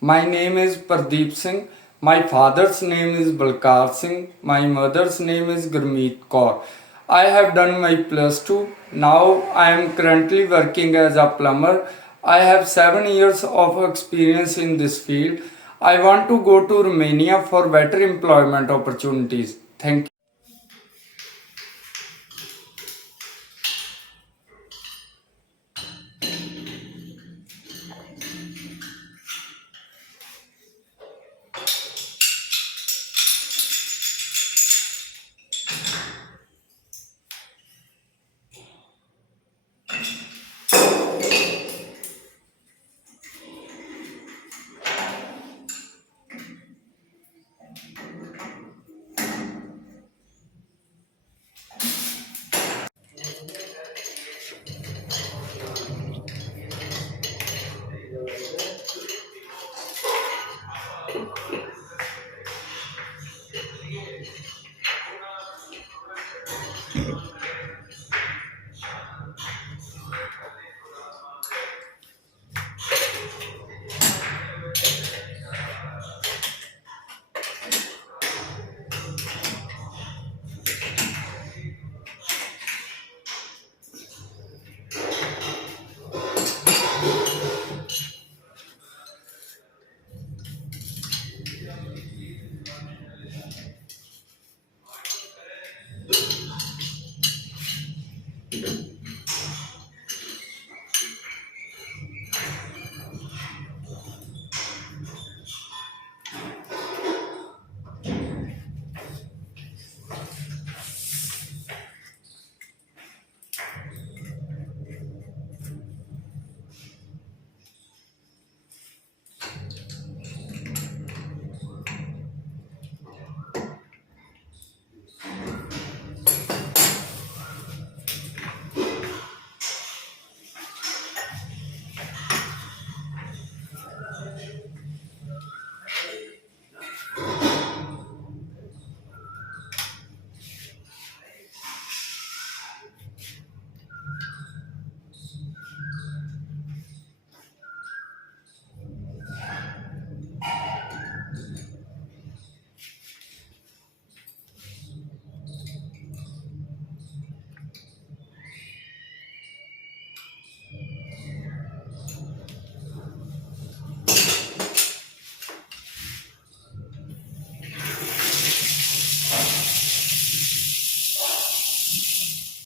My name is Pardeep Singh. My father's name is Balkar Singh. My mother's name is Gurmeet Kaur. I have done my plus 2. Now I am currently working as a plumber. I have 7 years of experience in this field. I want to go to Romania for better employment opportunities. Thank you.